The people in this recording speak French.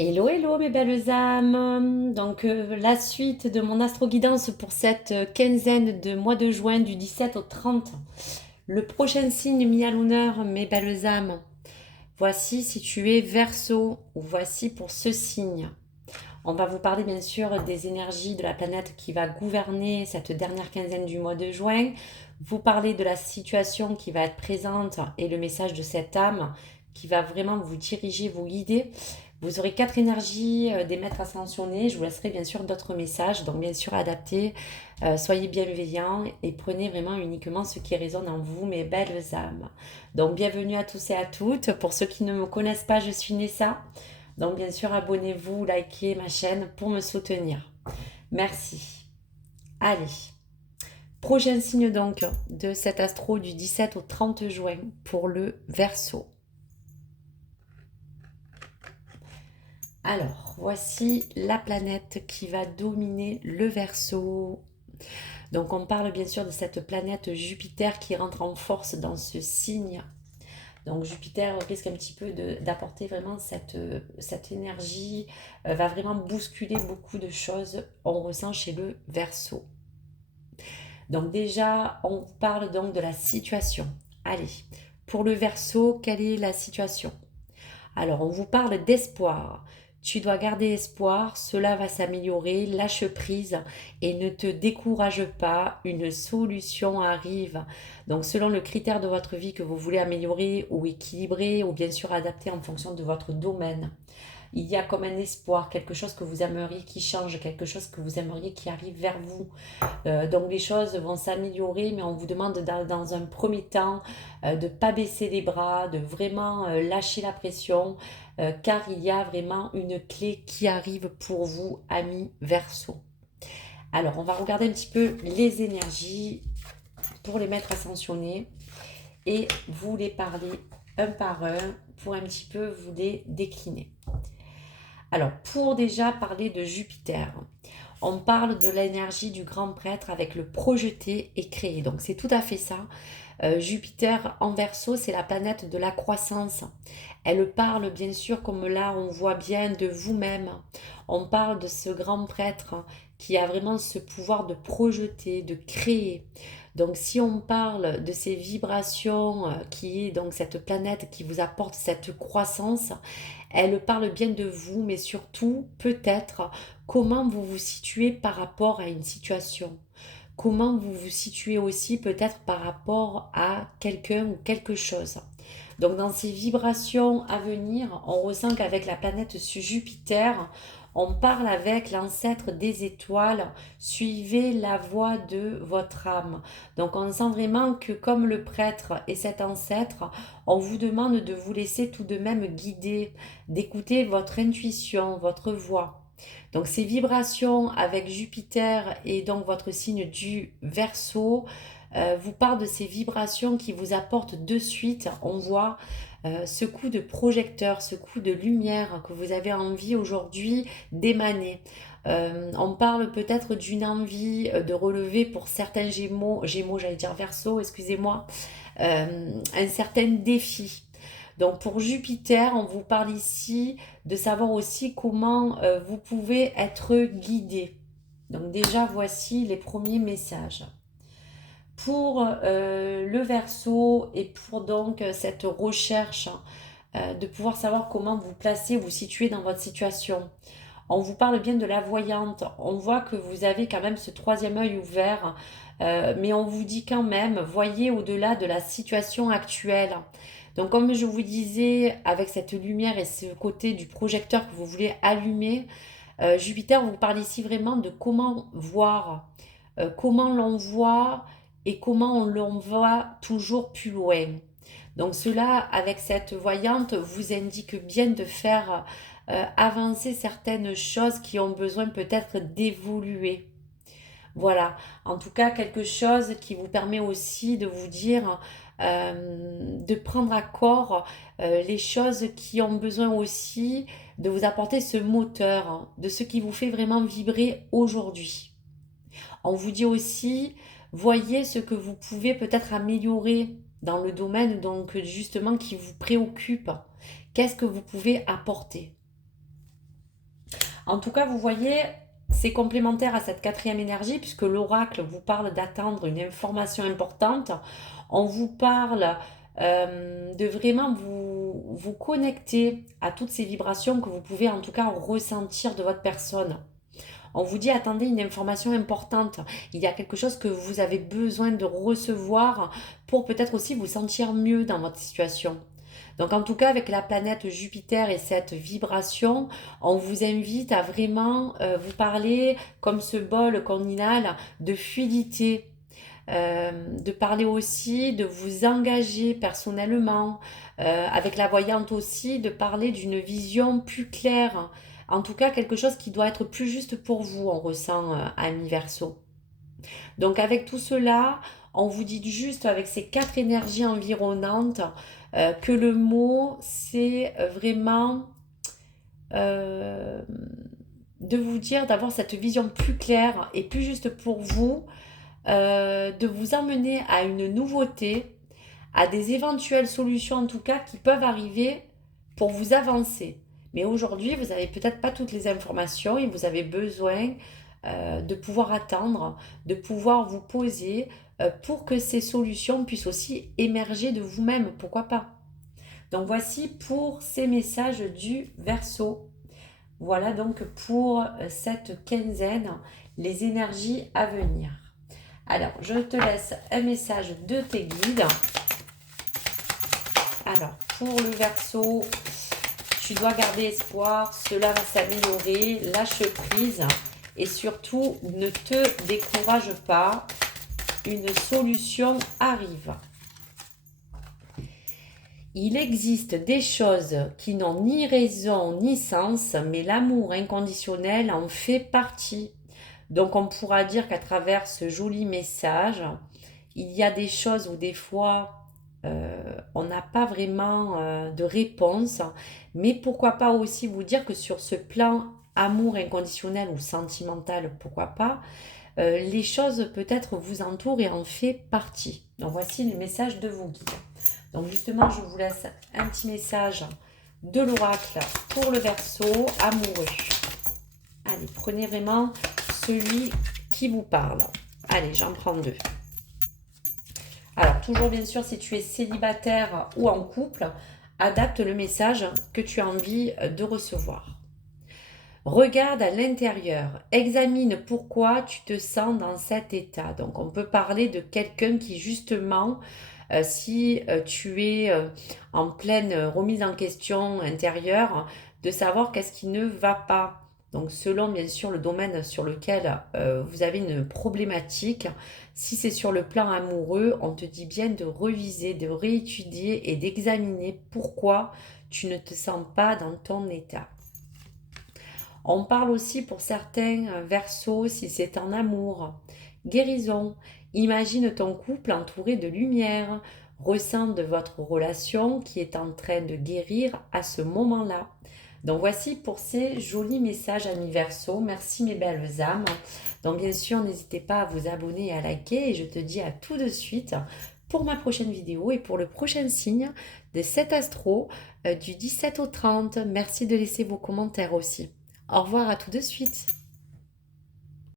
Hello, hello mes belles âmes. La suite de mon astro-guidance pour cette quinzaine de mois de juin du 17 au 30. Le prochain signe mis à l'honneur, mes belles âmes. Voici si tu es Verseau ou voici pour ce signe. On va vous parler bien sûr des énergies de la planète qui va gouverner cette dernière quinzaine du mois de juin. Vous parler de la situation qui va être présente et le message de cette âme qui va vraiment vous diriger, vous guider. Vous aurez quatre énergies des maîtres ascensionnés. Je vous laisserai bien sûr d'autres messages, donc bien sûr adaptés. Soyez bienveillants et prenez vraiment uniquement ce qui résonne en vous, mes belles âmes. Donc bienvenue à tous et à toutes. Pour ceux qui ne me connaissent pas, je suis Nessa. Donc bien sûr, abonnez-vous, likez ma chaîne pour me soutenir. Merci. Allez. Prochain signe donc de cet astro du 17 au 30 juin pour le Verseau. Alors, voici la planète qui va dominer le Verseau. Donc, on parle bien sûr de cette planète Jupiter qui rentre en force dans ce signe. Donc, Jupiter risque un petit peu d'apporter vraiment cette énergie, va vraiment bousculer beaucoup de choses, on ressent chez le Verseau. Donc, déjà, on parle donc de la situation. Allez, pour le Verseau, quelle est la situation? Alors, on vous parle d'espoir. Tu dois garder espoir, cela va s'améliorer, lâche prise et ne te décourage pas, une solution arrive. Donc selon le critère de votre vie que vous voulez améliorer ou équilibrer ou bien sûr adapter en fonction de votre domaine, il y a comme un espoir, quelque chose que vous aimeriez qui change, quelque chose que vous aimeriez qui arrive vers vous. Donc les choses vont s'améliorer, mais on vous demande dans un premier temps de ne pas baisser les bras, de vraiment lâcher la pression, car il y a vraiment une clé qui arrive pour vous, amis Verseau. Alors, on va regarder un petit peu les énergies pour les maîtres ascensionnés et vous les parler un par un pour un petit peu vous les décliner. Alors, pour déjà parler de Jupiter, on parle de l'énergie du grand prêtre avec le projeter et créer. Donc, c'est tout à fait ça. Jupiter en Verseau, c'est la planète de la croissance. Elle parle bien sûr, comme là on voit bien, de vous-même. On parle de ce grand prêtre qui a vraiment ce pouvoir de projeter, de créer. Donc si on parle de ces vibrations qui est donc cette planète qui vous apporte cette croissance, elle parle bien de vous, mais surtout peut-être comment vous vous situez par rapport à une situation. Comment vous vous situez aussi peut-être par rapport à quelqu'un ou quelque chose. Donc dans ces vibrations à venir, on ressent qu'avec la planète sur Jupiter, on parle avec l'ancêtre des étoiles, suivez la voie de votre âme. Donc on sent vraiment que comme le prêtre et cet ancêtre, on vous demande de vous laisser tout de même guider, d'écouter votre intuition, votre voix. Donc ces vibrations avec Jupiter et donc votre signe du Verseau vous parle de ces vibrations qui vous apportent de suite, on voit ce coup de projecteur, ce coup de lumière que vous avez envie aujourd'hui d'émaner. On parle peut-être d'une envie de relever pour certains Gémeaux j'allais dire Verseau, excusez-moi, un certain défi. Donc pour Jupiter, on vous parle ici de savoir aussi comment vous pouvez être guidé. Donc déjà, voici les premiers messages. Pour le Verseau et pour donc cette recherche de pouvoir savoir comment vous placer, vous situer dans votre situation. On vous parle bien de la voyante. On voit que vous avez quand même ce troisième œil ouvert, mais on vous dit quand même, voyez au-delà de la situation actuelle. Donc comme je vous disais, avec cette lumière et ce côté du projecteur que vous voulez allumer, Jupiter vous parle ici vraiment de comment voir, comment l'on voit et comment on l'on voit toujours plus loin. Donc cela, avec cette voyante, vous indique bien de faire avancer certaines choses qui ont besoin peut-être d'évoluer. Voilà, en tout cas quelque chose qui vous permet aussi de vous dire, de prendre à corps les choses qui ont besoin aussi de vous apporter ce moteur, hein, de ce qui vous fait vraiment vibrer aujourd'hui. On vous dit aussi, voyez ce que vous pouvez peut-être améliorer dans le domaine donc justement qui vous préoccupe. Qu'est-ce que vous pouvez apporter? En tout cas, vous voyez, c'est complémentaire à cette quatrième énergie puisque l'oracle vous parle d'attendre une information importante. On vous parle de vraiment vous connecter à toutes ces vibrations que vous pouvez en tout cas ressentir de votre personne. On vous dit attendez une information importante. Il y a quelque chose que vous avez besoin de recevoir pour peut-être aussi vous sentir mieux dans votre situation. Donc en tout cas avec la planète Jupiter et cette vibration, on vous invite à vraiment vous parler comme ce bol qu'on inhale de fluidité, de parler aussi, de vous engager personnellement, avec la voyante aussi, de parler d'une vision plus claire. En tout cas, quelque chose qui doit être plus juste pour vous, on ressent à mi-verso. Donc avec tout cela, on vous dit juste avec ces quatre énergies environnantes que le mot, c'est vraiment euh, de vous dire d'avoir cette vision plus claire et plus juste pour vous, de vous emmener à une nouveauté, à des éventuelles solutions en tout cas qui peuvent arriver pour vous avancer. Mais aujourd'hui, vous n'avez peut-être pas toutes les informations et vous avez besoin de pouvoir attendre, de pouvoir vous poser pour que ces solutions puissent aussi émerger de vous-même, pourquoi pas. Donc voici pour ces messages du Verseau. Voilà donc pour cette quinzaine, les énergies à venir. Alors, je te laisse un message de tes guides. Alors, pour le Verseau, tu dois garder espoir, cela va s'améliorer, lâche prise et surtout ne te décourage pas, une solution arrive. Il existe des choses qui n'ont ni raison ni sens, mais l'amour inconditionnel en fait partie. Donc on pourra dire qu'à travers ce joli message, il y a des choses où des fois on n'a pas vraiment de réponse, mais pourquoi pas aussi vous dire que sur ce plan amour inconditionnel ou sentimental, pourquoi pas, les choses peut-être vous entourent et en fait partie. Donc voici le message de vos guides. Donc justement, je vous laisse un petit message de l'oracle pour le Verseau amoureux. Allez, prenez vraiment celui qui vous parle. Allez, j'en prends deux. Alors, toujours bien sûr, si tu es célibataire ou en couple, adapte le message que tu as envie de recevoir. Regarde à l'intérieur, examine pourquoi tu te sens dans cet état. Donc, on peut parler de quelqu'un qui justement, si tu es en pleine remise en question intérieure, de savoir qu'est-ce qui ne va pas. Donc selon bien sûr le domaine sur lequel vous avez une problématique, si c'est sur le plan amoureux, on te dit bien de reviser, de réétudier et d'examiner pourquoi tu ne te sens pas dans ton état. On parle aussi pour certains versos si c'est en amour. Guérison. Imagine ton couple entouré de lumière. Ressens de votre relation qui est en train de guérir à ce moment-là. Donc voici pour ces jolis messages amis Verseau. Merci mes belles âmes. Donc bien sûr, n'hésitez pas à vous abonner et à liker. Et je te dis à tout de suite pour ma prochaine vidéo et pour le prochain signe des 7 astros du 17 au 30. Merci de laisser vos commentaires aussi. Au revoir, à tout de suite.